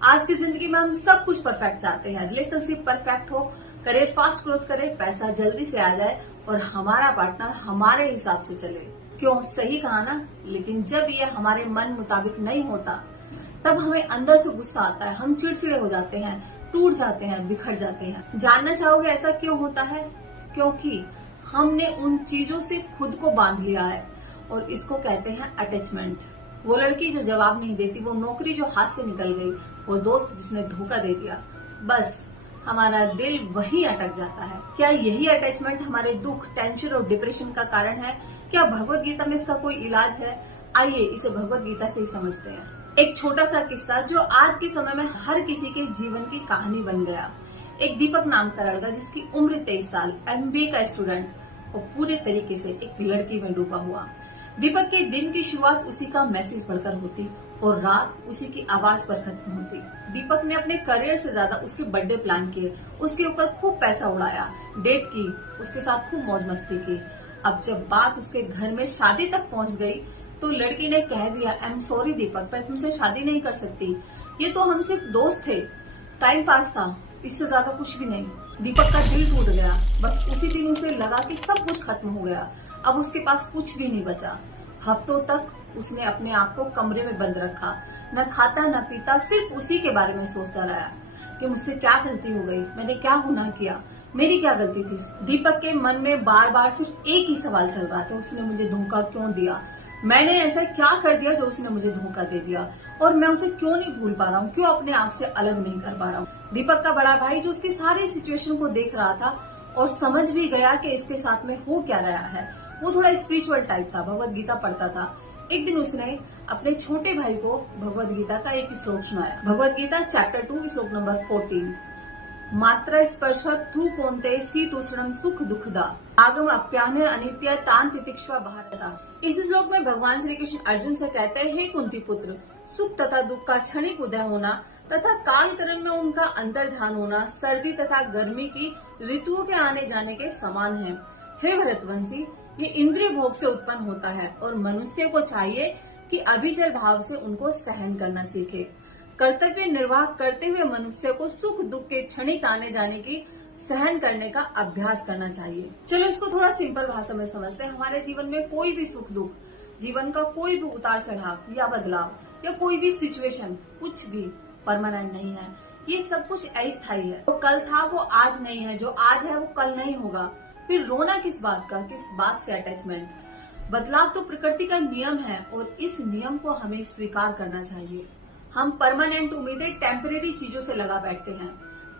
आज की जिंदगी में हम सब कुछ परफेक्ट चाहते हैं। रिलेशनशिप परफेक्ट हो, करियर फास्ट ग्रोथ करे, पैसा जल्दी से आ जाए और हमारा पार्टनर हमारे हिसाब से चले। क्यों, सही कहा ना। लेकिन जब ये हमारे मन मुताबिक नहीं होता तब हमें अंदर से गुस्सा आता है, हम चिड़चिड़े हो जाते हैं, टूट जाते हैं, बिखर जाते हैं। जानना चाहोगे ऐसा क्यों होता है? क्योंकि हमने उन चीजों से खुद को बांध लिया है और इसको कहते हैं अटैचमेंट। वो लड़की जो जवाब नहीं देती, वो नौकरी जो हाथ से निकल गई, वो दोस्त जिसने धोखा दे दिया, बस हमारा दिल वहीं अटक जाता है। क्या यही अटैचमेंट हमारे दुख, टेंशन और डिप्रेशन का कारण है? क्या भगवत गीता में इसका कोई इलाज है? आइए इसे भगवत गीता से ही समझते हैं। एक छोटा सा किस्सा जो आज के समय में हर किसी के जीवन की कहानी बन गया। एक दीपक नाम का लड़का जिसकी उम्र 23 साल, MBA का स्टूडेंट और पूरे तरीके से एक लड़की में डूबा हुआ। दीपक के दिन की शुरुआत उसी का मैसेज पढ़कर होती और रात उसी की आवाज पर खत्म होती। दीपक ने अपने करियर से ज्यादा उसके बर्थडे प्लान किए, उसके ऊपर खूब पैसा उड़ाया, डेट की, उसके साथ खूब मौज मस्ती की। अब जब बात उसके घर में शादी तक पहुंच गई तो लड़की ने कह दिया, आई एम सॉरी दीपक, मैं तुमसे शादी नहीं कर सकती। ये तो हम सिर्फ दोस्त थे, टाइम पास था, इससे ज्यादा कुछ भी नहीं। दीपक का दिल टूट गया। बस उसी दिन उसे लगा कि सब कुछ खत्म हो गया, अब उसके पास कुछ भी नहीं बचा। हफ्तों तक उसने अपने आप को कमरे में बंद रखा, न खाता न पीता, सिर्फ उसी के बारे में सोचता रहा कि मुझसे क्या गलती हो गई, मैंने क्या गुनाह किया, मेरी क्या गलती थी। दीपक के मन में बार बार सिर्फ एक ही सवाल चल रहा था, उसने मुझे धोखा क्यों दिया, मैंने ऐसा क्या कर दिया जो उसने मुझे धोखा दे दिया, और मैं उसे क्यों नहीं भूल पा रहा हूँ, क्यों अपने आप से अलग नहीं कर पा रहा हूँ। दीपक का बड़ा भाई जो उसकी सारी सिचुएशन को देख रहा था और समझ भी गया कि इसके साथ में हो क्या रहा है, वो थोड़ा स्पिरिचुअल टाइप था, भगवत गीता पढ़ता था। एक दिन उसने अपने छोटे भाई को भगवत गीता का एक श्लोक सुनाया। भगवत गीता चैप्टर 2 श्लोक नंबर 14, मात्र स्पर्श तू कोन्ते शीतोष्णम सुख दुखदा आगम अप्यान्य अनित्य तान तितिक्ष्वा भारता। इस श्लोक में भगवान श्री कृष्ण अर्जुन से कहते हैं, हे कुंती पुत्र, सुख तथा दुख का क्षणिक उदय होना तथा काल क्रम में उनका अंतर्धान होना सर्दी तथा गर्मी की ऋतुओं के आने जाने के समान है। हे भरतवंशी, ये इंद्रिय भोग से उत्पन्न होता है और मनुष्य को चाहिए कि अभिचल भाव से उनको सहन करना सीखे। कर्तव्य निर्वाह करते हुए मनुष्य को सुख दुख के क्षणिक आने जाने की सहन करने का अभ्यास करना चाहिए। चलो इसको थोड़ा सिंपल भाषा में समझते हैं। हमारे जीवन में कोई भी सुख दुख, जीवन का कोई भी उतार चढ़ाव या बदलाव या कोई भी सिचुएशन, कुछ भी परमानेंट नहीं है। ये सब कुछ अस्थायी है। जो कल था वो आज नहीं है, जो आज है वो कल नहीं होगा। फिर रोना किस बात का, किस बात से अटैचमेंट। बदलाव तो प्रकृति का नियम है और इस नियम को हमें स्वीकार करना चाहिए। हम परमानेंट उम्मीदें टेम्परेरी चीजों से लगा बैठते हैं।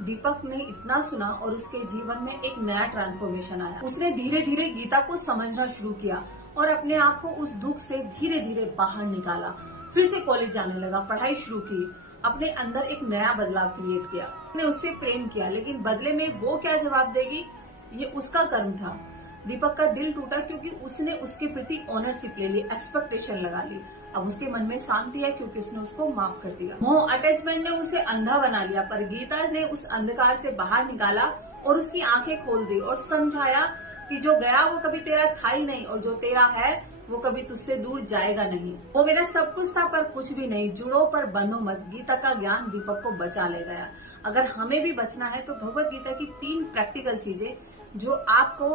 दीपक ने इतना सुना और उसके जीवन में एक नया ट्रांसफॉर्मेशन आया। उसने धीरे धीरे गीता को समझना शुरू किया और अपने आप को उस दुख से धीरे धीरे बाहर निकाला। फिर से कॉलेज जाने लगा, पढ़ाई शुरू की, अपने अंदर एक नया बदलाव क्रिएट किया। उसने उससे प्रेम किया, लेकिन बदले में वो क्या जवाब देगी, ये उसका कर्म था। दीपक का दिल टूटा क्योंकि उसने उसके प्रति ऑनरशिप ले ली, एक्सपेक्टेशन लगा ली। अब उसके मन में शांति है क्योंकि उसने उसको माफ कर दिया। मोह अटैचमेंट ने उसे अंधा बना लिया, पर गीता ने उस अंधकार से बाहर निकाला और उसकी आंखें खोल दी और समझाया कि जो गया वो कभी तेरा था ही नहीं और जो तेरा है वो कभी तुझसे दूर जाएगा नहीं। वो मेरा सब कुछ था पर कुछ भी नहीं, जुड़ो पर बंधो मत। गीता का ज्ञान दीपक को बचा ले गया। अगर हमें भी बचना है तो भगवत गीता की 3 प्रैक्टिकल चीजें जो आपको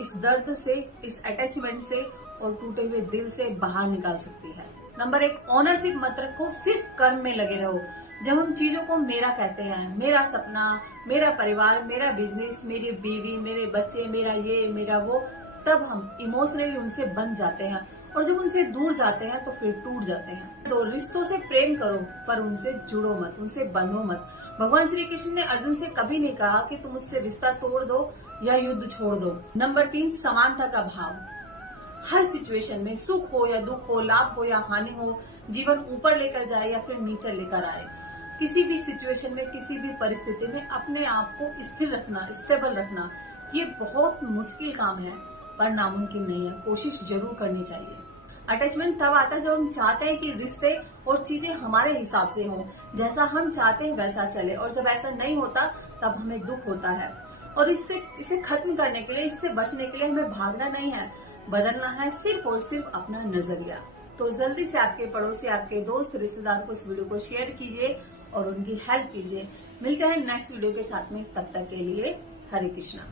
इस दर्द से, इस अटैचमेंट से और टूटे हुए दिल से बाहर निकाल सकती है। नंबर 1, ऑनरशिप मत रखो, सिर्फ कर्म में लगे रहो। जब हम चीजों को मेरा कहते हैं, मेरा सपना, मेरा परिवार, मेरा बिजनेस, मेरी बीवी, मेरे बच्चे, मेरा ये, मेरा वो, तब हम इमोशनली उनसे बंध जाते हैं और जब उनसे दूर जाते हैं तो फिर टूट जाते हैं। तो रिश्तों से प्रेम करो पर उनसे जुड़ो मत, उनसे बंधो मत। भगवान श्री कृष्ण ने अर्जुन से कभी नहीं कहा कि तुम उससे रिश्ता तोड़ दो या युद्ध छोड़ दो। नंबर 3, समानता का भाव। हर सिचुएशन में सुख हो या दुख हो, लाभ हो या हानि हो, जीवन ऊपर लेकर जाए या फिर नीचे लेकर आए, किसी भी सिचुएशन में, किसी भी परिस्थिति में अपने आप को स्थिर रखना, स्टेबल रखना, ये बहुत मुश्किल काम है पर नामुमकिन नहीं है। कोशिश जरूर करनी चाहिए। अटैचमेंट तब आता है जब हम चाहते हैं कि रिश्ते और चीजें हमारे हिसाब से हों, जैसा हम चाहते हैं वैसा चले, और जब ऐसा नहीं होता तब हमें दुख होता है। और इसे खत्म करने के लिए, इससे बचने के लिए हमें भागना नहीं है, बदलना है सिर्फ और सिर्फ अपना नजरिया। तो जल्दी से आपके पड़ोसी, आपके दोस्त, रिश्तेदार को इस वीडियो को शेयर कीजिए और उनकी हेल्प कीजिए। मिलते हैं नेक्स्ट वीडियो के साथ में, तब तक के लिए हरे कृष्णा।